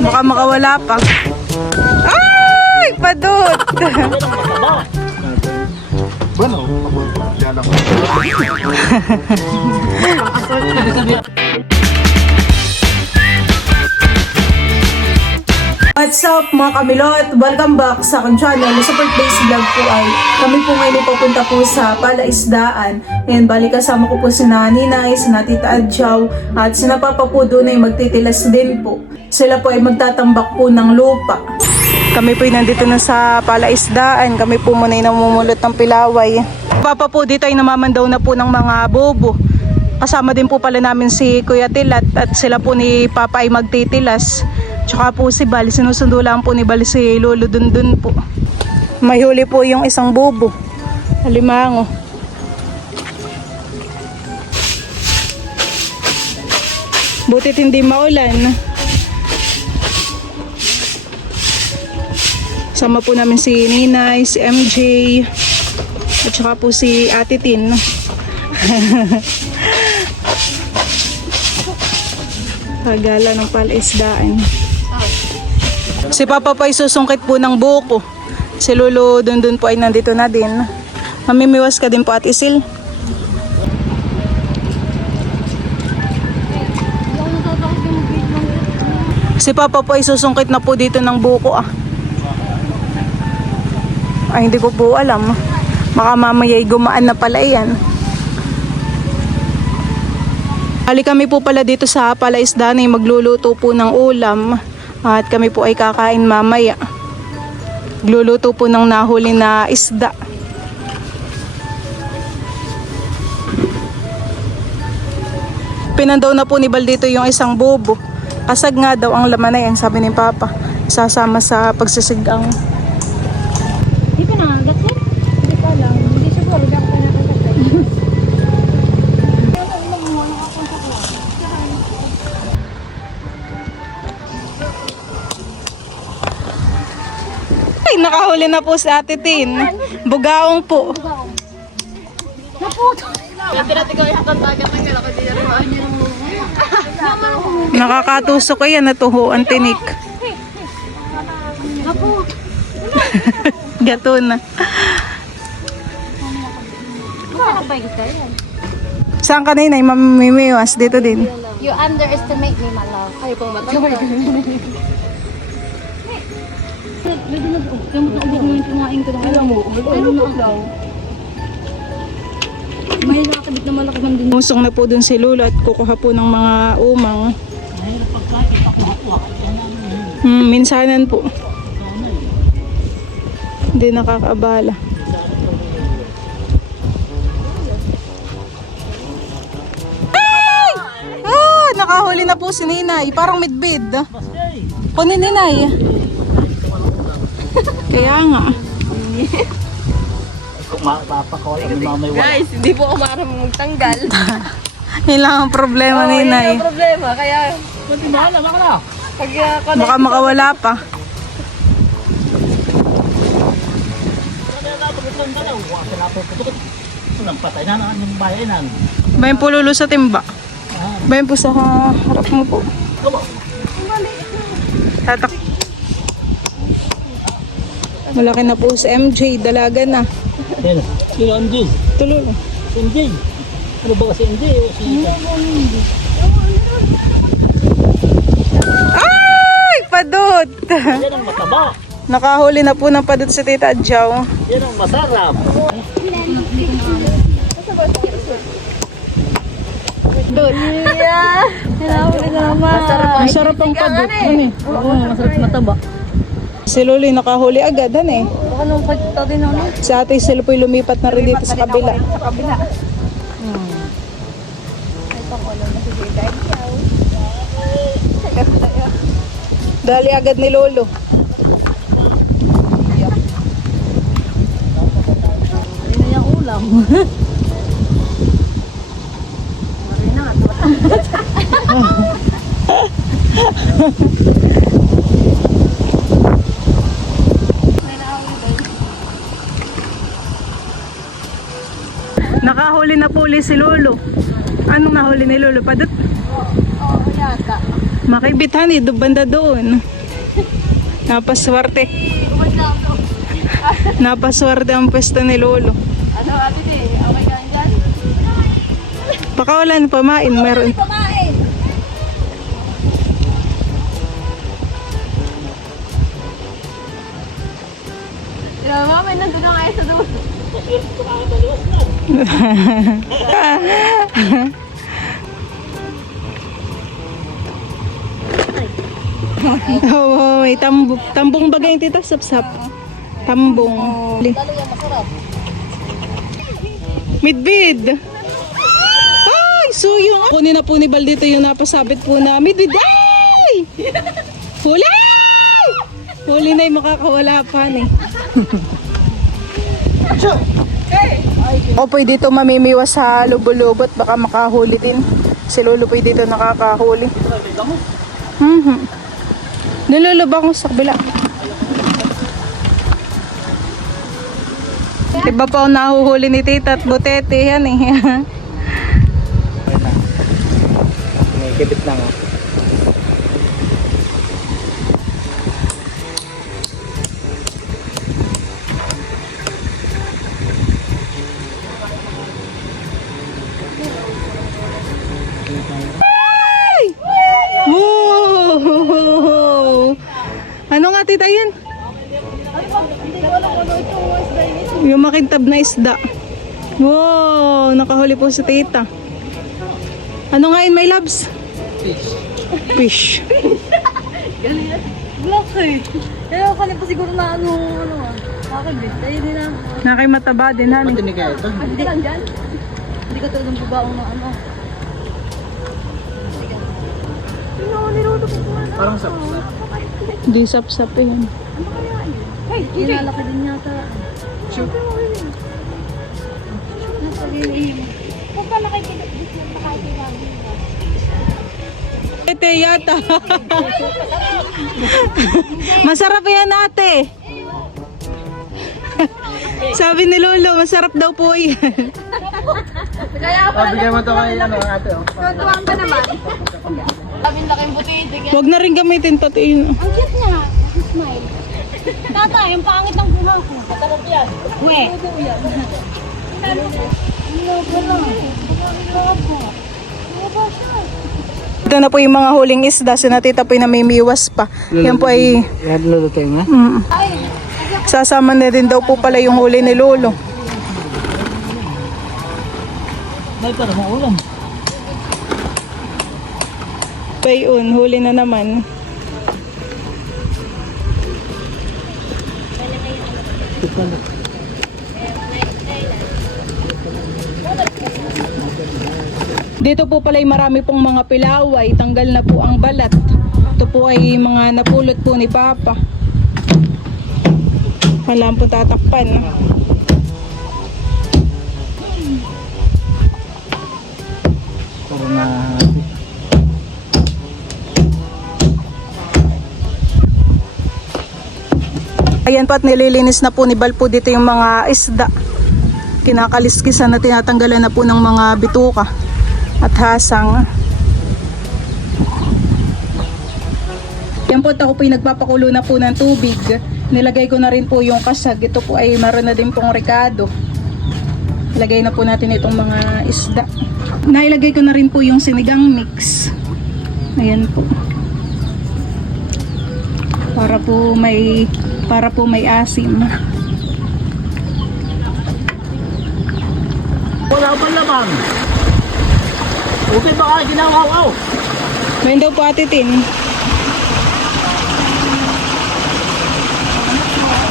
Baka makawala pa. Ay! Padot! Bueno, ya la What's up mga kamilot? Welcome back sa aking channel. Sa birthday vlog po ay kami po ngayon pupunta po sa Palaisdaan. Ngayon bali kasama ko po si Ninay, si Tita Adjaw at si Papa po doon ay magtitilas din po. Sila po ay magtatambak po ng lupa. Kami po ay nandito na sa Palaisdaan. Kami po muna ay namumulot ng pilaway. Papa po dito ay namamandaw na po ng mga bobo. Kasama din po pala namin si Kuya Tilat at sila po ni Papa ay magtitilas. Tsaka po si Bal, sinusundo lang po ni Bal si Lolo dun po. May huli po yung isang bobo. Alimango. Butit hindi maulan. Sama po namin si Ninay, si MJ, at saka po si Ate Tin. Pagala ng Palaisdaan. Si Papa pa ay susungkit po ng buko. Si Lolo dun po ay nandito na din. Mamimiwas ka din po at Isil. Si Papa po ay susungkit na po dito ng buko Ay hindi ko po alam. Baka mamaya ay gumaan na pala yan. Hali kami po pala dito sa Palaisdaan ay magluluto po ng ulam. At kami po ay kakain mamaya. Gluluto po ng nahuli na isda. Pinandaw na po ni Bal dito yung isang bobo. Kasag nga daw ang laman na yan, sabi ni Papa. Sasama sa pagsisigang. Di pa nangagat yan? Hindi pa lang. Hindi siguro. Di ako pa nakakagat. Ay, nakahuli na po si Ate Tin. Bugaong po. Naputo! Nakakatusok ko yan, natuho ang tinik. Naputo! Gato na. Nakakabay ka yan. Saan kanina? Mamimiwas dito din. You underestimate me, my love. Kayo pong matawag. Pwede na po. Yung ubig mo yung kumain ko ng alam mo. Ano na daw? May nakakabit na malaki man din. Musong na po dun si Lolo at kukuha po ng mga umang. Minsanan po. Hindi nakakaabala. Ay! Ah, nakahuli na po si Ninay. Parang midbid. Kunin Ninay. Kaya nga. Guys, hindi po ako marunong magtanggal. Yun lang ang problema ni Ninay. Yun ang problema, kaya... Baka makawala pa. Bayan po Lolo sa timba. Bayan po sa harap mo po. Tatak. Malaki na po si MJ, dalaga na. Sino MJ? Tulo. MJ? Ano ba kasi MJ? Ay! Padot! Yan ang mataba. Nakahuli na po ng padot si Tita Adjaw. Yan ang masarap. Padot. Masarap ang padot. Ano eh? Oo, masarap mataba. Si Lolo yung nakahuli agad, eh. Baka nung pagkita din ako. Si Ate Sil po yung lumipat na rin dito sa kabila. Sa kabila. Dali agad ni Lolo. Hindi na yung ulam. Nakahuli na po ulit si Lolo. Anong nahuli ni Lolo? Padot? Oo, yata. Makibithan eh, banda doon. Napaswerte. Napaswerte ang pwesto ni Lolo. Ano ate din? Okay ka dyan? Pakawalan pamain, meron. Kumain. Mama, may nandun na kayo sa dulo. Oo, may tambong bagay tita, sap-sap. Tambong. Midbid. Ay, suyo. Kunin na po ni Bal dito yung napasabit po na midbid. Ay! Huli! Huli na yung makakawala pa eh. O po dito mamimiwas sa lubulubot, baka makahuli din. Si Lolo po dito nakakahuli. Nilulubang ko sa kabila. Iba pa ang nahuhuli ni Tita at Butete yan eh. May kibit lang oh. Wow! Ano nga Tita yan? Yung makintab na isda. Wow! Nakahuli po si Tita. Ano nga yun, my loves? Fish. Block eh. Kaya ako pa siguro na ano kakabit. Kaya hindi na. Nakay mataba din, honey. Matinig kaya ito. Hindi lang dyan. Hindi ka tulad ng babaong na ano. Parang sap. Di sap-sap eh yan. Nilalaki din yata. Kung pala kayo nakakailangan. Ate yata. Masarap yan ate. Sabi ni Lolo, masarap daw po yan. Kaya pala. Bigyan mo ito kayo ate oh. Tuwang ka naman. Sabing laking butiti. Huwag na rin gamitin pati yun. Ang cute niya. Smile. Tata, yung pangit ng buha ko. Masarap yan. We. Ito na po yung mga huling isda. Si Natita po yung namimiwas pa. Yan po ay Yan lulutuin nga. sasama na rin daw po pala yung huli ni Lolo. May parang maulam. Bayon, huli na naman. Dito po pala ay marami pong mga pilaway. Tanggal na po ang balat. Ito po ay mga napulot po ni Papa. Wala po tatakpan. Puro na. Ayan po at nililinis na po ni Bal po dito yung mga isda. Kinakaliskisan na tinatanggalan na po ng mga bituka at hasang. Yan po at ako po yung nagpapakulo na po ng tubig. Nilagay ko na rin po yung kasag. Ito po ay meron na din pong rekado. Ilagay na po natin itong mga isda. Nailagay ko na rin po yung sinigang mix. Ayan po. Para po may asim. Wala pa laman. Okay ba ka ginawaw? Ngayon daw po Ate Tin.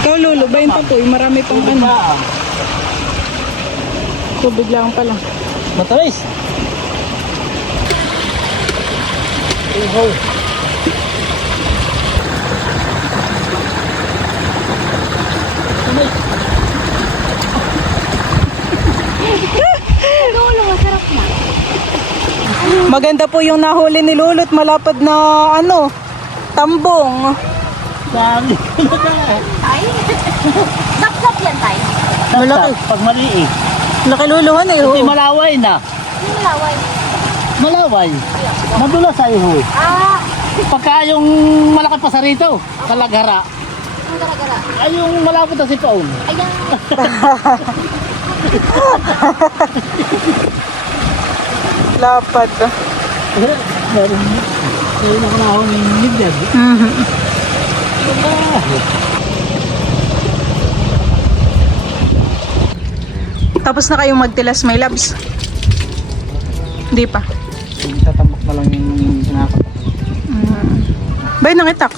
Ikaw Lolo, bayan pa po. Marami pang ano. Tubig lang pala. Matamis. Ihaw. Lolo, masarap na. Maganda po yung nahuli ni Lolo at malapad na ano, tambong. Dami. Ay. Saksak yan tayo. Malaki. Pag maliit. Laki luluhan eh. Hindi Oh. malaway na. Yung malaway. Malaway. Madulas sa iho. Ah, Pagka yung malaki pa sa rito, sa Laghara, Ang gara-gara. ay yung malapit na si Paul. Ayan. Lapad. Meron. Ayun ako na ako ng midyad. Tapos na kayong magtilas, my loves? Hindi pa. Tatambak na lang yung sinakot. Bay, nangitak.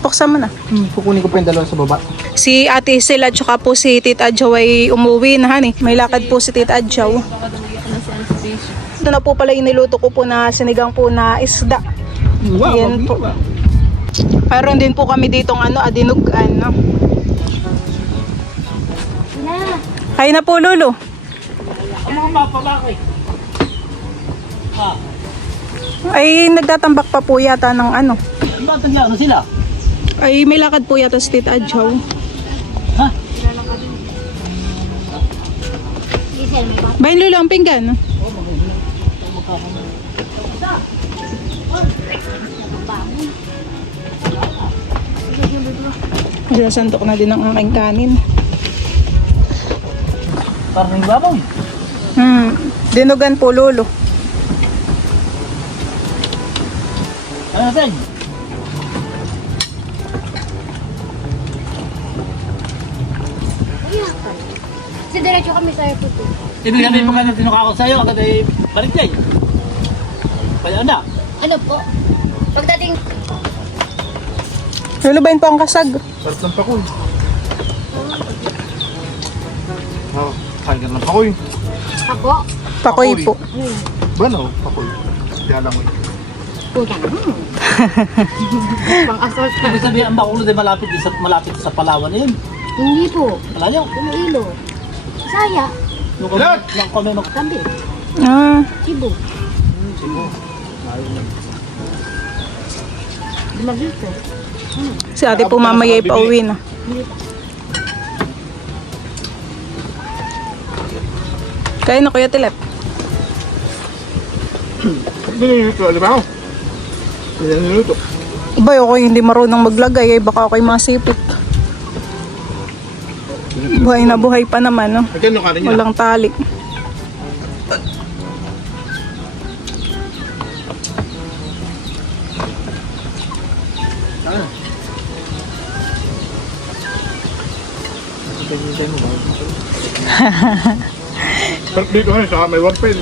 Buksan mo na. Kukunin ko pa yung dalawa sa baba. Si Ate Sila at saka po si Tita Adjaw ay umuwi na, honey. May lakad po si Tita Adjaw. Ito na po pala yung niluto ko po na sinigang po na isda. Wow, Yan po. Mayroon din po kami ditong adinugan, no? Na. Kain na po, Lolo. Ang mga papalaki. Ay, nagtatambak pa po yata ng ano. Bakit ano sila? Ay, may lakad po yata si Tita Adjaw. Ha? Gisel mo ba? Bayin, Lolo, ang pinggan. Sinasantok na din ang aking kanin. Parang yung babaw. Dinugan po, Lolo. Ano natin? Ayan. Kasi diretso kami sa airport. Ibig sabihin pagka na tinukakot sa'yo, agad ay balik din. Kaya na. Ano po? Pagdating Lolo, bayin po ang kasag. Sarap ng pakoy. Oh, kain ka ng pakoy. ako, Pakoy Pakoy. po. Bano, pakoy. Kaya lang mo yun. puta. Pang-assault ka. Ibig sabihin ang Bacolod ay malapit sa Palawan na yun. Hindi po. Malayo. Iloilo. Saya. Nung kami, Ilan? lang kami Tambi. Ah, Cebu. Dumagito. si ate po mamaya ay pauwi na. Kain na, Kuya Tilep. Niluto, alam mo? Niluto. Iba, ako hindi marunong maglagay, ay baka ako'y masipit. Buhay na buhay pa naman, no? Magkano ka rin yun? Walang tali. Birthday ko rin, saka may 1 pen.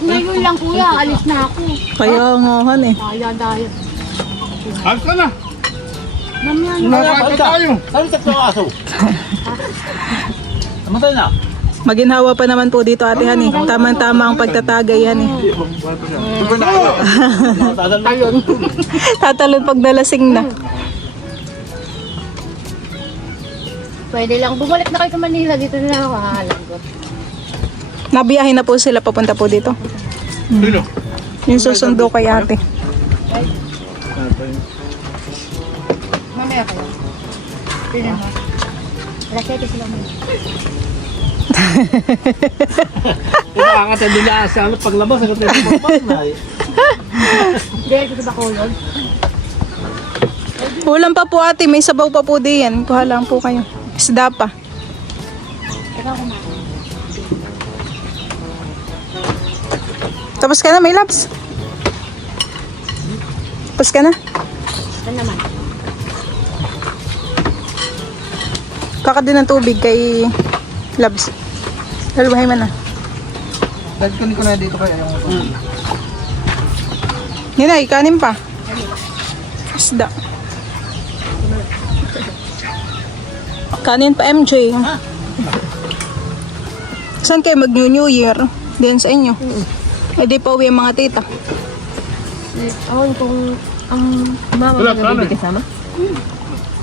Ngayon lang kuya, alis na ako. Kaya nga, han eh. Kaya dahil. Alis ka na! Mamaya na. Nakakain pa tayo! Sabi sa mga aso. Namatay na. Maginhawa pa naman po dito, ate Han eh. Tamang-tama ang pagtatagay, han eh. Di ba naawa? Ayun. Tatalon pag nalasing na. Pwede lang. Bumalik na kayo sa Manila. Dito na ako. Halagot. Nabiyahin na po sila papunta po dito. Sino? Yung susundo kay ate. Mamaya kayo. Tignan mo. Alas 7 sila mo. Nakakatindi na sa paglabas. Nakatindi na paglabas na eh. Dahil ko sa Bacolod. Ulam pa po ate, may sabaw pa po diyan. Kuha lang po kayo. Isda pa. Ikaw kumain. Tapos ka na, may labs. Tapos ka na. Ito naman. Kaka din ng tubig kay labs. Dalawahay man na. Dagkunin ko na dito kaya yung... Yun ay, kanin pa. Isda. Kanin pa MJ. Saan kayo mag-New Year? Diyan sa inyo. Eh di pa uwi ang mga tita. Ako kung ang mama Wala, mo paano nabibigay kasama.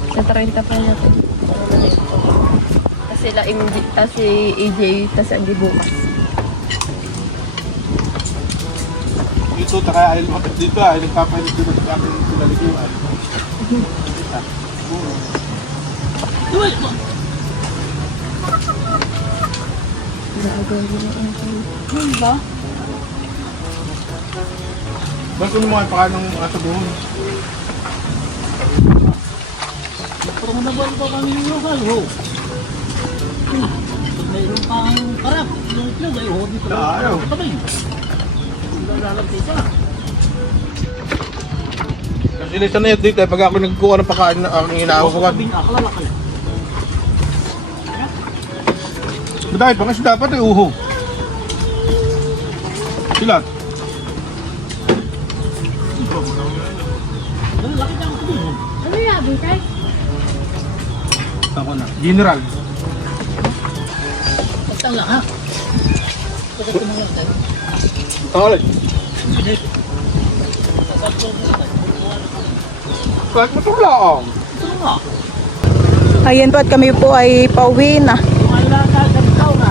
Sa 30 pa natin. Kasi sila si AJ, tas hindi bukas. Dito, kaya ayaw makapit dito ah. Nagpapalit dito sa akin pinaliguan. Ba't kung mga pakain ng aso buhon? Parang nabuhan ko kami yung lokal, ho. Mayroon pang karap. Yung itlog ay ho, dito lang. Ayaw. Katabi. Hindi lalagay siya. Kasi lisa na yun dito pag ako nagkuha ng pakain na aking inaawag. Kabing akalala ka lang. Dahil pang isda dapat ay uho. Silat. Lalaki niya ang kabing. Ano yung abitay? Ako na. General. Pagtang lang, ha? Pagkat ko mga tayo. Tangalan. Hindi. Sasabto mo tayo. Kahit matulaang. Ito nga. Ayan po at kami po ay pauwi na. Yung alaga sa tao na.